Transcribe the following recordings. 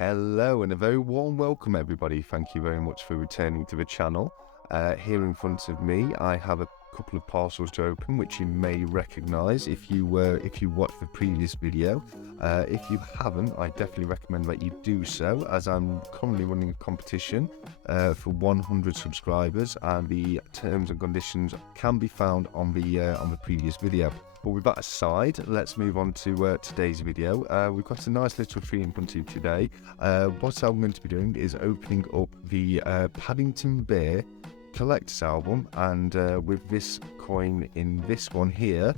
Hello and a very warm welcome everybody. Thank you very much for returning to the channel. Here in front of me I have a couple of parcels to open which you may recognise if you watched the previous video. If you haven't, I definitely recommend that you do so, as I'm currently running a competition for 100 subscribers, and the terms and conditions can be found on the previous video. But with that aside, let's move on to today's video. We've got a nice little tree in front of you today. What I'm going to be doing is opening up the Paddington Bear collector's album, and with this coin in this one here,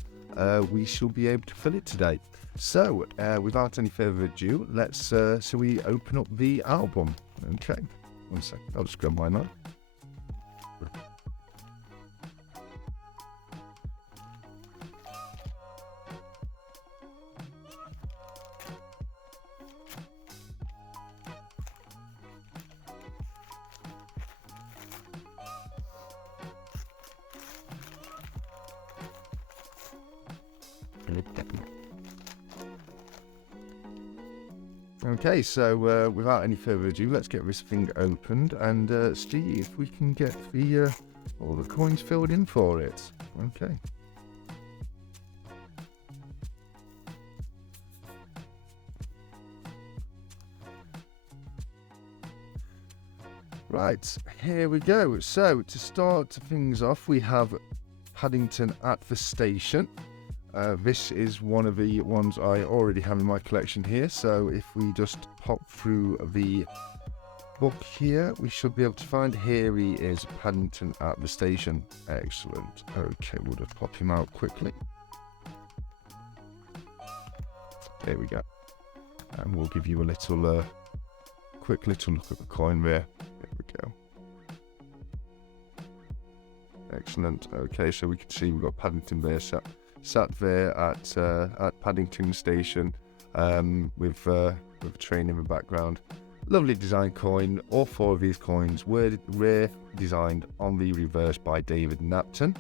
we shall be able to fill it today. So without any further ado, let's shall we open up the album? Okay, 1 second, I'll just grab my knife. Okay, so without any further ado, let's get this thing opened and see if we can get all the coins filled in for it. Okay. Right, here we go. So to start things off, we have Paddington at the Station. This is one of the ones I already have in my collection here, so if we just pop through the book here, we should be able to find. Here he is, Paddington at the Station. Excellent. Okay, we'll just pop him out quickly. There we go. And we'll give you a little quick little look at the coin there. There we go. Excellent. Okay, so we can see we've got Paddington Bear sat there at Paddington Station with a train in the background. Lovely design coin. All four of these coins were rare, designed on the reverse by David Knapton.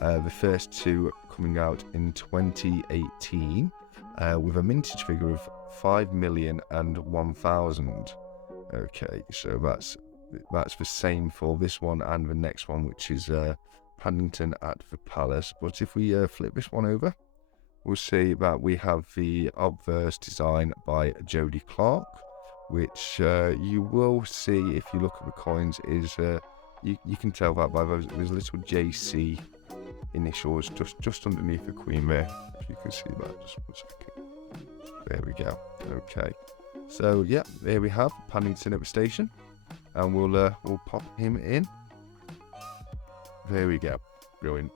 The first two coming out in 2018 with a mintage figure of 5,001,000. Okay, so that's the same for this one and the next one, which is Paddington at the Palace. But if we flip this one over, we'll see that we have the obverse design by Jody Clark, which you will see if you look at the coins is you can tell that by those little JC initials just underneath the Queen there. If you can see that, just 1 second. There we go. Okay, so yeah, there we have Paddington at the Station, and we'll pop him in. There we go. Brilliant.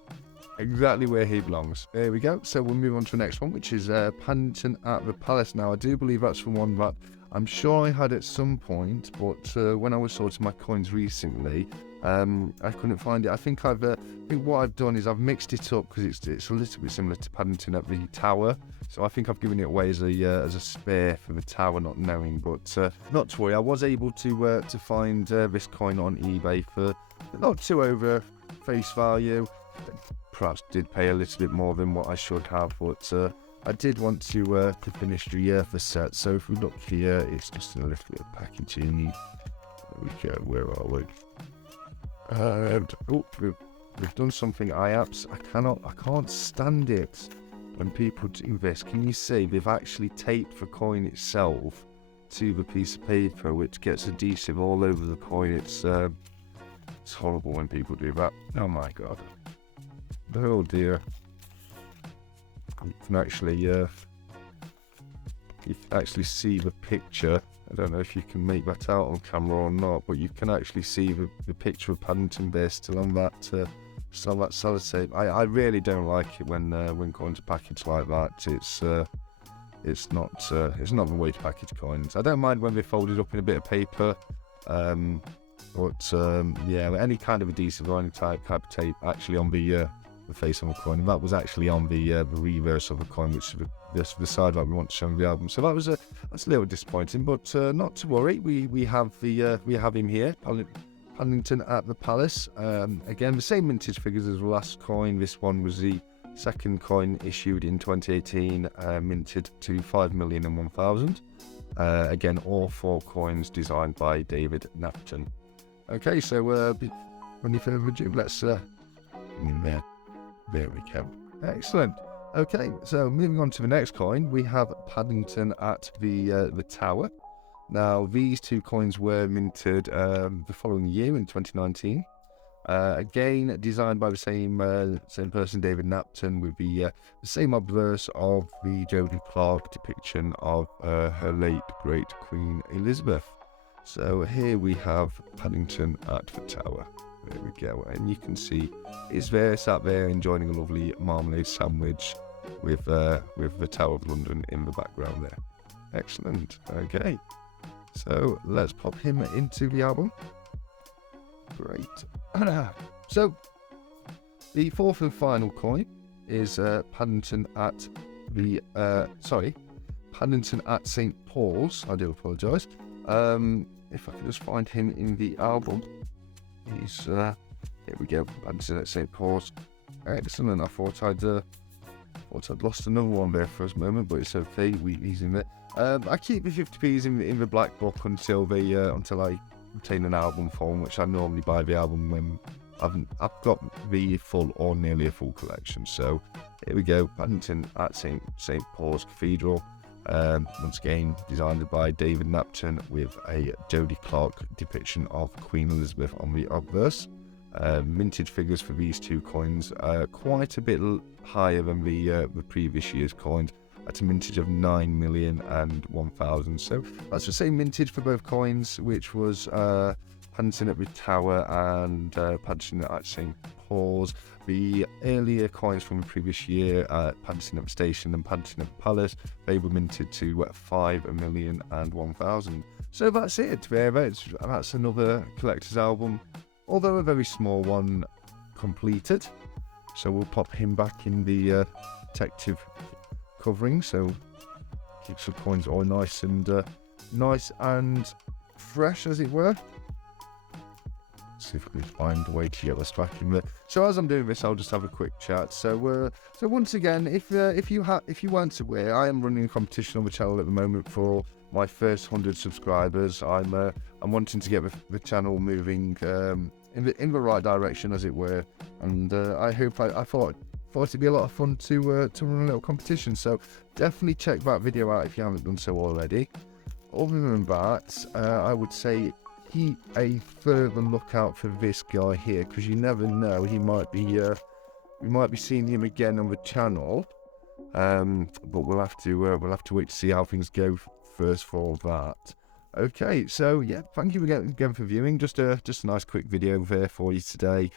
Exactly where he belongs. There we go. So we'll move on to the next one, which is Paddington at the Palace. Now, I do believe that's the one that I'm sure I had at some point, but when I was sorting my coins recently, I couldn't find it. I think what I've done is I've mixed it up because it's a little bit similar to Paddington at the Tower. So I think I've given it away as a spare for the Tower, not knowing. But not to worry, I was able to find this coin on eBay for not too over face value. Perhaps did pay a little bit more than what I should have, but I did want to finish the set. So if we look here, it's just in a little bit of packaging. There we go. Where are we? We've done something I can't stand it when people do this. Can you see they've actually taped the coin itself to the piece of paper, which gets adhesive all over the coin. It's horrible when people do that. Oh my god. Oh dear. You can actually see the picture. I don't know if you can make that out on camera or not, but you can actually see the picture of Paddington Bear still on that sellotape. I really don't like it when coins are packaged like that. It's not the way to package coins. I don't mind when they're folded up in a bit of paper, but yeah, any kind of adhesive or any type of tape actually on the face of a coin, and that was actually on the reverse of a coin, which is the side that we want to show in the album. So that's a little disappointing, but not to worry. We have him here, Paddington at the Palace. Again, the same mintage figures as the last coin. This one was the second coin issued in 2018, minted to 5,001,000. Again, all 4 coins designed by David Napton. Okay, so without any further ado, let's bring in there. There we go. Excellent. Okay, so moving on to the next coin, we have Paddington at the Tower. Now, these 2 coins were minted the following year in 2019. Again, designed by the same person, David Napton, with the same obverse of the Jodie Clark depiction of her late great Queen Elizabeth. So here we have Paddington at the Tower. There we go, and you can see it's there, sat there enjoying a lovely marmalade sandwich with the Tower of London in the background there. Excellent. Okay, so let's pop him into the album. Great. So the 4th and final coin is Paddington at Paddington at St. Paul's. I do apologise. If I can just find him in the album. He's here we go, Paddington at St. Paul's. Excellent. I thought I'd lost another one there for a moment, but it's okay. He's in there. I keep the 50p's in the black book until I obtain an album form, which I normally buy the album when I've got the full or nearly a full collection. So here we go, Paddington at St. Paul's Cathedral. Once again, designed by David Napton with a Jodie Clark depiction of Queen Elizabeth on the obverse. Mintage figures for these 2 coins quite a bit higher than the previous year's coins, at a mintage of 9,001,000. So that's the same mintage for both coins, which was Paddington at the Tower and Paddington at St. Paul's. The earlier coins from the previous year, Paddington at the Station and Paddington at the Palace, they were minted to 5,001,000. So that's it. That's another collector's album, although a very small one, completed. So we'll pop him back in the detective covering. So keeps the coins all nice and fresh, as it were. See if we can find a way to get this back in there. So as I'm doing this, I'll just have a quick chat. So once again, if you weren't aware, I am running a competition on the channel at the moment for my first 100 subscribers. I'm wanting to get the channel moving in the right direction, as it were. And I thought it'd be a lot of fun to run a little competition. So definitely check that video out if you haven't done so already. Other than that, I would say keep a further lookout for this guy here, because you never know, we might be seeing him again on the channel, but we'll have to wait to see how things go first for that. Okay, so yeah, thank you again for viewing. Just a nice quick video there for you today.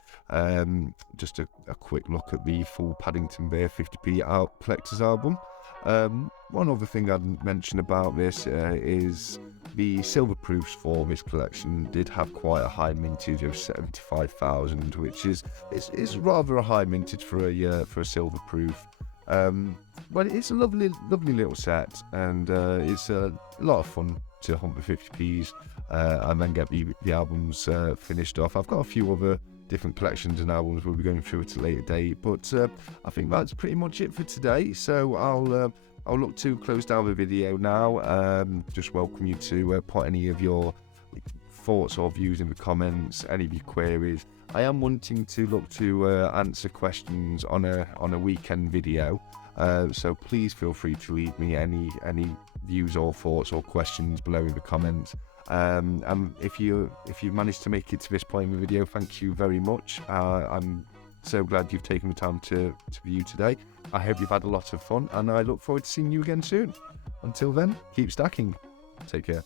Just a quick look at the full Paddington Bear 50p out collector's album. One other thing I'd mention about this is the silver proofs for this collection did have quite a high mintage of 75,000, which is rather a high mintage for a silver proof. But it's a lovely little set, and it's a lot of fun to hunt the 50p's and then get the albums finished off. I've got a few other different collections and albums we'll be going through at a later date, but I think that's pretty much it for today. So I'll look to close down the video now. Just welcome you to put any of your thoughts or views in the comments, any of your queries. I am wanting to look to answer questions on a weekend video, so please feel free to leave me any views or thoughts or questions below in the comments. And if you managed to make it to this point in the video, thank you very much. I'm so glad you've taken the time to view today. I hope you've had a lot of fun, and I look forward to seeing you again soon. Until then, keep stacking. Take care.